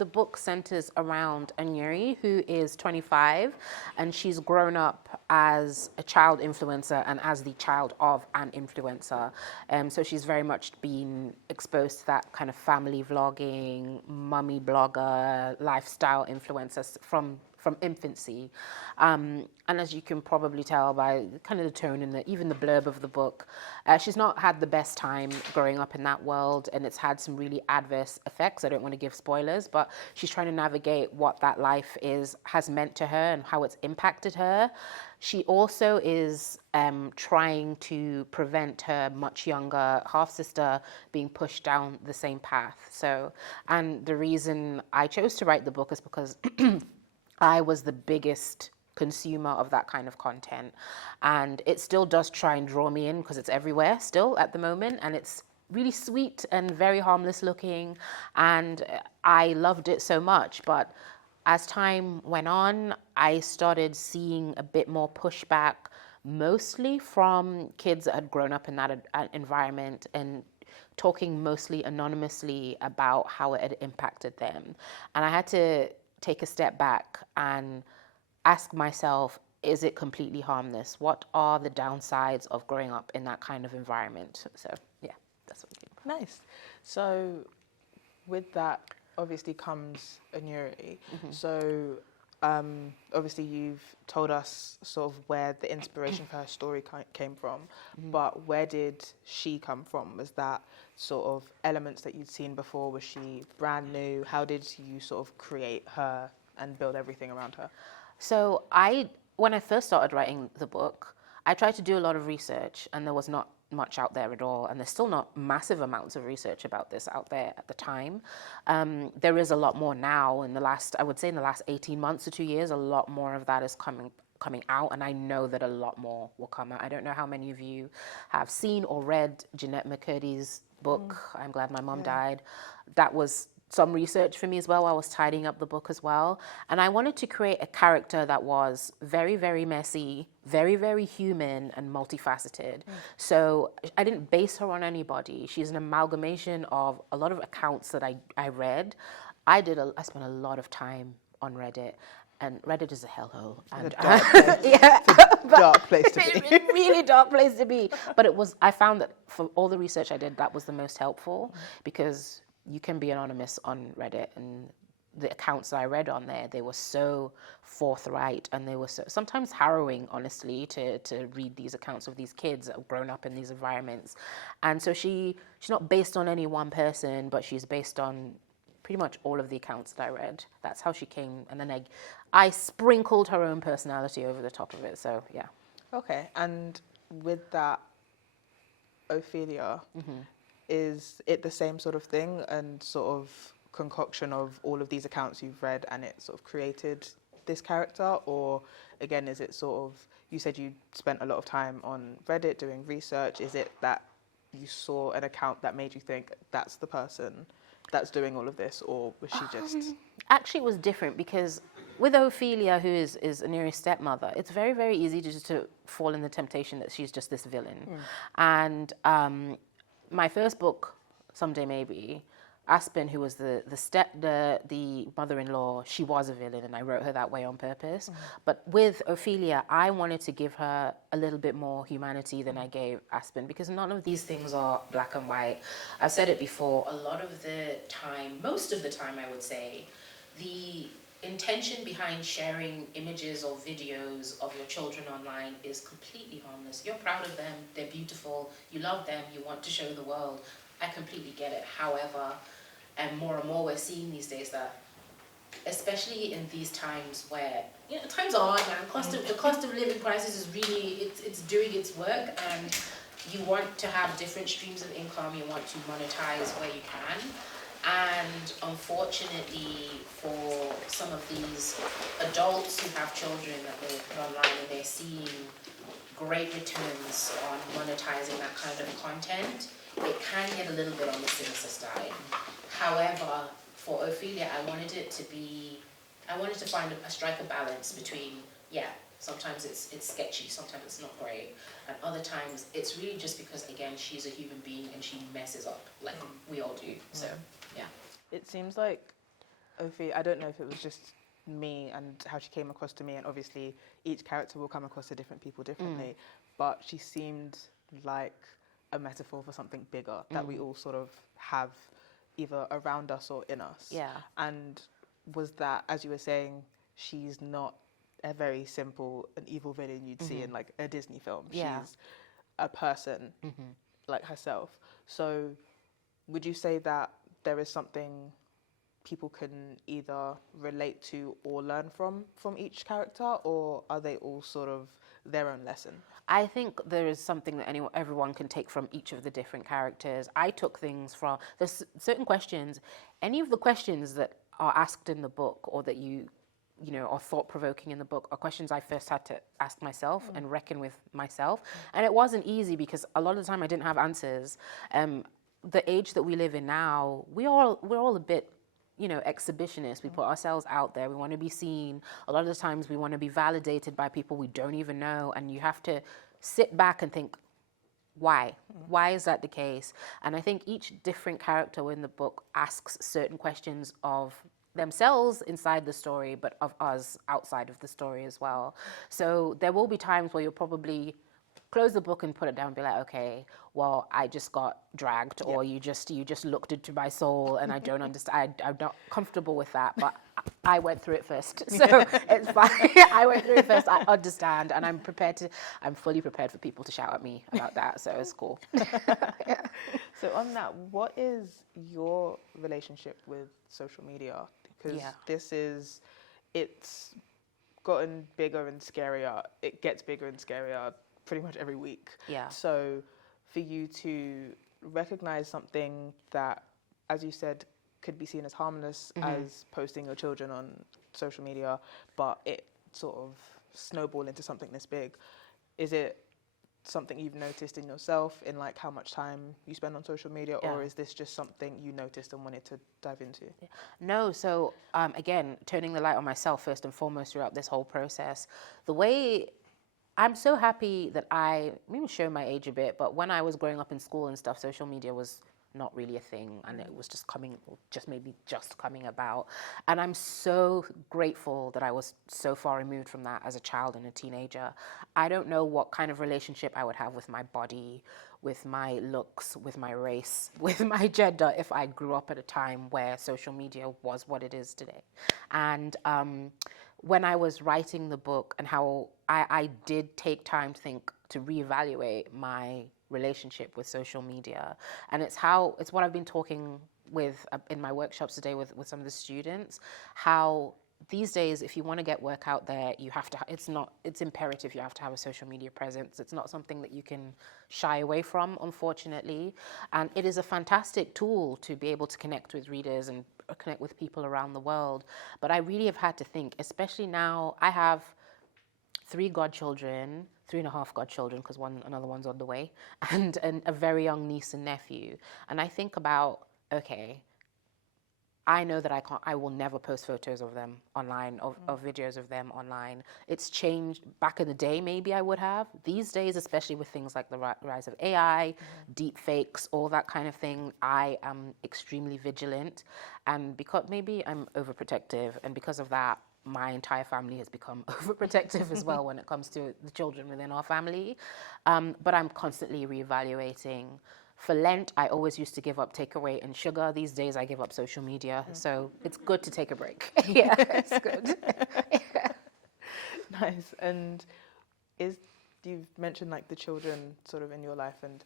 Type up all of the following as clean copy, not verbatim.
the book centers around Anyuri, who is 25, and she's grown up as a child influencer and as the child of an influencer. So she's very much been exposed to that kind of family vlogging, mummy blogger, lifestyle influencers from infancy. And as you can probably tell by kind of the tone and even the blurb of the book, she's not had the best time growing up in that world, and it's had some really adverse effects. I don't want to give spoilers, but she's trying to navigate what that life has meant to her and how it's impacted her. She also is trying to prevent her much younger half-sister being pushed down the same path. So, and the reason I chose to write the book is because I was the biggest consumer of that kind of content, and it still does try and draw me in because it's everywhere still at the moment, and it's really sweet and very harmless looking, and I loved it so much. But as time went on, I started seeing a bit more pushback, mostly from kids that had grown up in that environment and talking mostly anonymously about how it had impacted them. And I had to take a step back and ask myself, is it completely harmless? What are the downsides of growing up in that kind of environment? So yeah, that's what it came from. Nice. So with that obviously comes Anyuri. So obviously you've told us sort of where the inspiration for her story came from, but where did she come from? Was that sort of elements that you'd seen before? Was she brand new? How did you sort of create her and build everything around her? So when I first started writing the book, I tried to do a lot of research, and there was not much out there at all, and there's still not massive amounts of research about this out there at the time. There is a lot more now I would say in the last 18 months to 2 years, a lot more of that is coming out, and I know that a lot more will come out. I don't know how many of you have seen or read Jeanette McCurdy's book, I'm Glad My Mom Died. That was some research for me as well. I was tidying up the book as well. And I wanted to create a character that was very, very messy, very, very human, and multifaceted. So I didn't base her on anybody. She's an amalgamation of a lot of accounts that I read. I spent a lot of time on Reddit. And Reddit is a hellhole. And, It's a dark place. yeah, It's a dark place to be. really dark place to be. But I found that for all the research I did, that was the most helpful, because you can be anonymous on Reddit, and the accounts that I read on there, they were so forthright, and they were so sometimes harrowing, honestly, to read these accounts of these kids that have grown up in these environments. And so she's not based on any one person, but she's based on pretty much all of the accounts that I read. That's how she came, and then I sprinkled her own personality over the top of it. So yeah. Okay, and with that, Ophelia, is it the same sort of thing and sort of concoction of all of these accounts you've read, and it sort of created this character? Or again, is it sort of, you said you spent a lot of time on Reddit doing research, is it that you saw an account that made you think that's the person that's doing all of this, or was she just... Actually, it was different, because with Ophelia, who is Anyuri's stepmother, it's very, very easy to fall in the temptation that she's just this villain. And my first book, Someday Maybe, Aspen, who was the mother-in-law, she was a villain, and I wrote her that way on purpose. But with Ophelia, I wanted to give her a little bit more humanity than I gave Aspen, because none of these things are black and white. I've said it before, a lot of the time, most of the time I would say, the intention behind sharing images or videos of your children online is completely harmless. You're proud of them, they're beautiful, you love them, you want to show the world. I completely get it. However, and more we're seeing these days that, especially in these times where, times are hard, man. The cost of living crisis is really, it's doing its work, and you want to have different streams of income, you want to monetize where you can. And unfortunately, for some of these adults who have children that they put online, and they're seeing great returns on monetizing that kind of content, it can get a little bit on the sinister side. However, for Ophelia, I wanted to find strike a balance between, sometimes it's sketchy, sometimes it's not great, and other times it's really just because, again, she's a human being and she messes up like we all do. So, yeah. It seems like Ophi, I don't know if it was just me and how she came across to me, and obviously each character will come across to different people differently, but she seemed like a metaphor for something bigger that we all sort of have either around us or in us. Yeah. And was that, as you were saying, she's not a very simple, an evil villain you'd see in like a Disney film. Yeah. She's a person like herself. So would you say that there is something people can either relate to or learn from each character, or are they all sort of their own lesson? I think there is something that everyone can take from each of the different characters. I took things from, there's certain questions, any of the questions that are asked in the book or that you know, are thought-provoking in the book are questions I first had to ask myself and reckon with myself. And it wasn't easy because a lot of the time I didn't have answers. The age that we live in now, we're all a bit, you know, exhibitionist. We put ourselves out there. We want to be seen. A lot of the times we want to be validated by people we don't even know. And you have to sit back and think, why? Why is that the case? And I think each different character in the book asks certain questions of themselves inside the story, but of us outside of the story as well. So there will be times where you'll probably close the book and put it down and be like, okay, well, I just got dragged, or you just looked into my soul and I don't understand. I'm not comfortable with that, but I went through it first, so it's fine. I went through it first. I understand, and I'm fully prepared for people to shout at me about that, so it's cool. Yeah. So on that, what is your relationship with social media? Because it's gotten bigger and scarier. It gets bigger and scarier pretty much every week. Yeah. So for you to recognize something that, as you said, could be seen as harmless as posting your children on social media, but it sort of snowball into something this big, is it something you've noticed in yourself in like how much time you spend on social media, or is this just something you noticed and wanted to dive into? No, so again, turning the light on myself first and foremost throughout this whole process. The way I'm so happy that I maybe show my age a bit, but when I was growing up in school and stuff, social media was not really a thing, and it was just coming about. And I'm so grateful that I was so far removed from that as a child and a teenager. I don't know what kind of relationship I would have with my body, with my looks, with my race, with my gender if I grew up at a time where social media was what it is today. And when I was writing the book, and how I did take time to reevaluate my relationship with social media, and it's what I've been talking with in my workshops today with some of the students, how these days, if you want to get work out there, you have to, it's imperative you have to have a social media presence. It's not something that you can shy away from, unfortunately. And it is a fantastic tool to be able to connect with readers and connect with people around the world. But I really have had to think, especially now, I have 3 godchildren, 3.5 godchildren, because another one's on the way, and a very young niece and nephew. And I think about, okay, I know that I will never post photos of them online, of videos of them online. It's changed. Back in the day, maybe I would have. These days, especially with things like the rise of AI, deep fakes, all that kind of thing, I am extremely vigilant. And because maybe I'm overprotective, and because of that, my entire family has become overprotective as well when it comes to the children within our family. But I'm constantly reevaluating. For Lent, I always used to give up takeaway and sugar. These days, I give up social media. So it's good to take a break. Yeah, it's good. Yeah. Nice. And you've mentioned like the children sort of in your life, and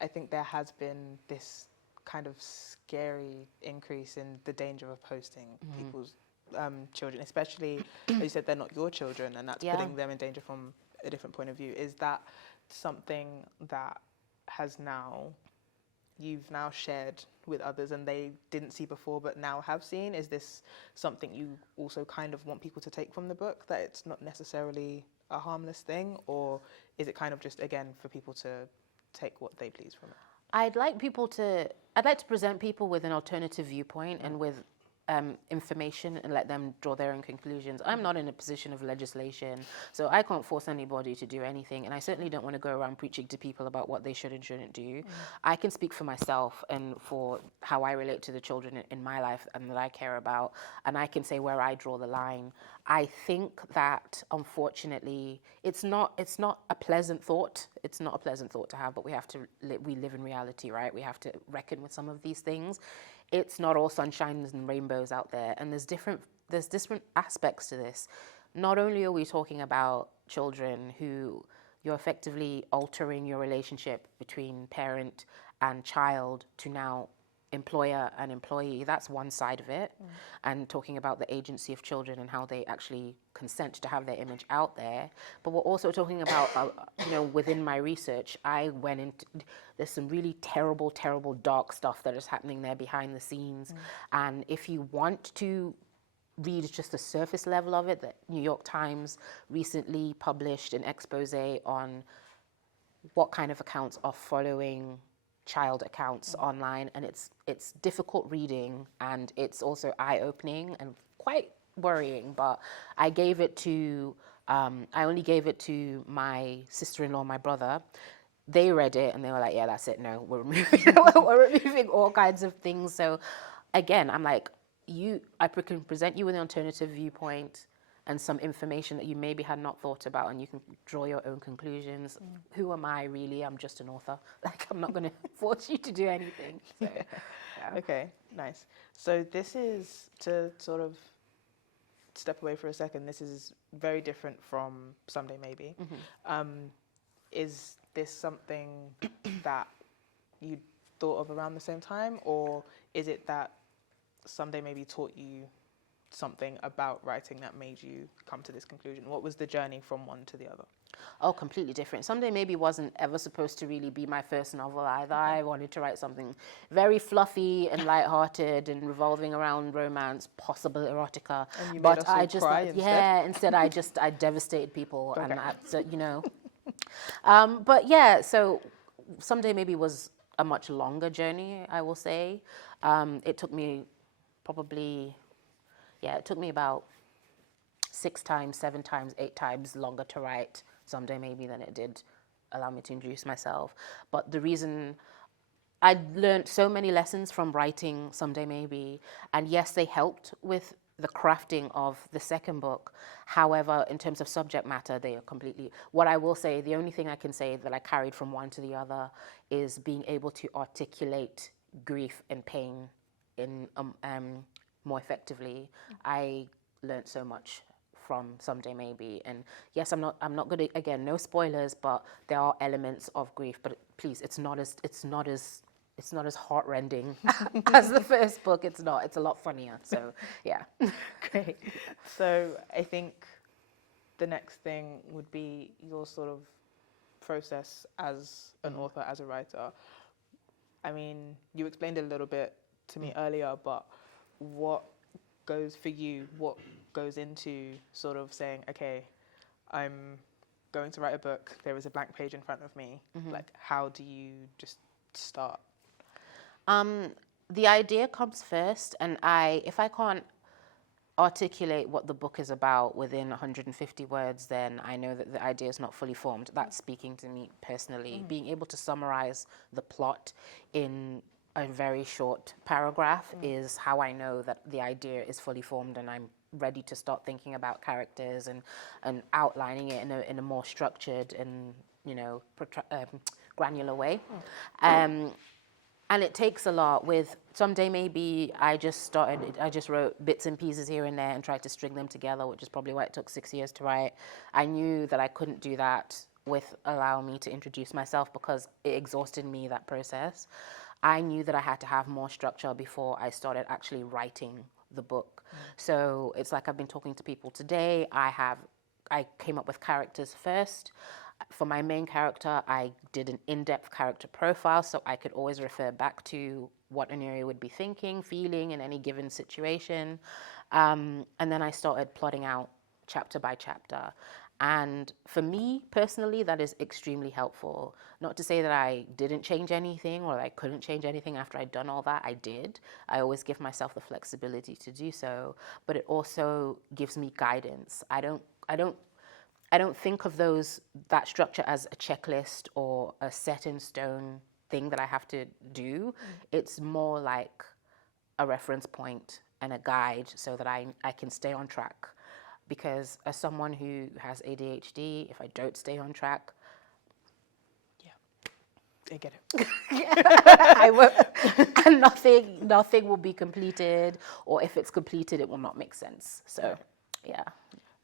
I think there has been this kind of scary increase in the danger of posting people's children, especially as you said, they're not your children, and that's putting them in danger from a different point of view. Is that something that you've now shared with others and they didn't see before but now have seen? Is this something you also kind of want people to take from the book, that it's not necessarily a harmless thing, or is it kind of just, again, for people to take what they please from it? I'd like to present people with an alternative viewpoint and with information and let them draw their own conclusions. I'm not in a position of legislation, so I can't force anybody to do anything, and I certainly don't want to go around preaching to people about what they should and shouldn't do. I can speak for myself and for how I relate to the children in my life and that I care about, and I can say where I draw the line. I think that, unfortunately, it's not a pleasant thought. It's not a pleasant thought to have, but we have to we live in reality, right? We have to reckon with some of these things. It's not all sunshine and rainbows out there, and there's different aspects to this. Not only are we talking about children who you're effectively altering your relationship between parent and child to now employer and employee. That's one side of it, and talking about the agency of children and how they actually consent to have their image out there. But we're also talking about, within my research, I went into, there's some really terrible, terrible dark stuff that is happening there behind the scenes. And if you want to read just the surface level of it, the New York Times recently published an expose on what kind of accounts are following child accounts online, and it's difficult reading, and it's also eye-opening and quite worrying. But I gave it to I only gave it to my sister-in-law, my brother. They read it and they were like, yeah, that's it, no, we're removing all kinds of things. So again, I'm like, I can present you with an alternative viewpoint and some information that you maybe had not thought about, and you can draw your own conclusions. Who am I, really? I'm just an author. Like, I'm not going to force you to do anything. So, yeah. Okay, nice. So this is, to sort of step away for a second, this is very different from Someday Maybe. Is this something that you thought of around the same time, or is it that Someday Maybe taught you something about writing that made you come to this conclusion? What was the journey from one to the other? Oh, completely different. Someday Maybe wasn't ever supposed to really be my first novel either. I wanted to write something very fluffy and lighthearted and revolving around romance, possible erotica. And you but made us all I just cry instead? instead I devastated people. Okay. But yeah, so Someday Maybe was a much longer journey, I will say. It took me about 6 times, 7 times, 8 times longer to write Someday Maybe than it did allow me to introduce myself. But the reason, I learned so many lessons from writing Someday Maybe, and yes, they helped with the crafting of the second book. However, in terms of subject matter, they are completely, what I will say, the only thing I can say that I carried from one to the other is being able to articulate grief and pain in more effectively. I learned so much from Someday Maybe, and yes, I'm not going to, again, no spoilers, but there are elements of grief. But please, it's not as heartrending as the first book. It's not. It's a lot funnier. So yeah. Great. So I think the next thing would be your sort of process as an author, as a writer. I mean, you explained a little bit to me earlier, but what goes into sort of saying, okay, I'm going to write a book, there is a blank page in front of me. Like, how do you just start? The idea comes first, and if I can't articulate what the book is about within 150 words, then I know that the idea is not fully formed. That's speaking to me personally. Being able to summarize the plot in a very short paragraph is how I know that the idea is fully formed, and I'm ready to start thinking about characters and outlining it in a more structured and granular way. And it takes a lot. With Someday Maybe, I just wrote bits and pieces here and there and tried to string them together, which is probably why it took 6 years to write. I knew that I couldn't do that with Allow Me to Introduce Myself because it exhausted me, that process. I knew that I had to have more structure before I started actually writing the book. So it's like I've been talking to people today. I came up with characters first. For my main character, I did an in-depth character profile, so I could always refer back to what Onyi would be thinking, feeling in any given situation. And then I started plotting out chapter by chapter. And for me personally, that is extremely helpful. Not to say that I didn't change anything or I couldn't change anything after I'd done all that. I did. I always give myself the flexibility to do so, but it also gives me guidance. I don't think of that structure as a checklist or a set in stone thing that I have to do. It's more like a reference point and a guide so that I can stay on track. Because as someone who has ADHD, if I don't stay on track, I get it. I will, and nothing will be completed, or if it's completed, it will not make sense. So, yeah.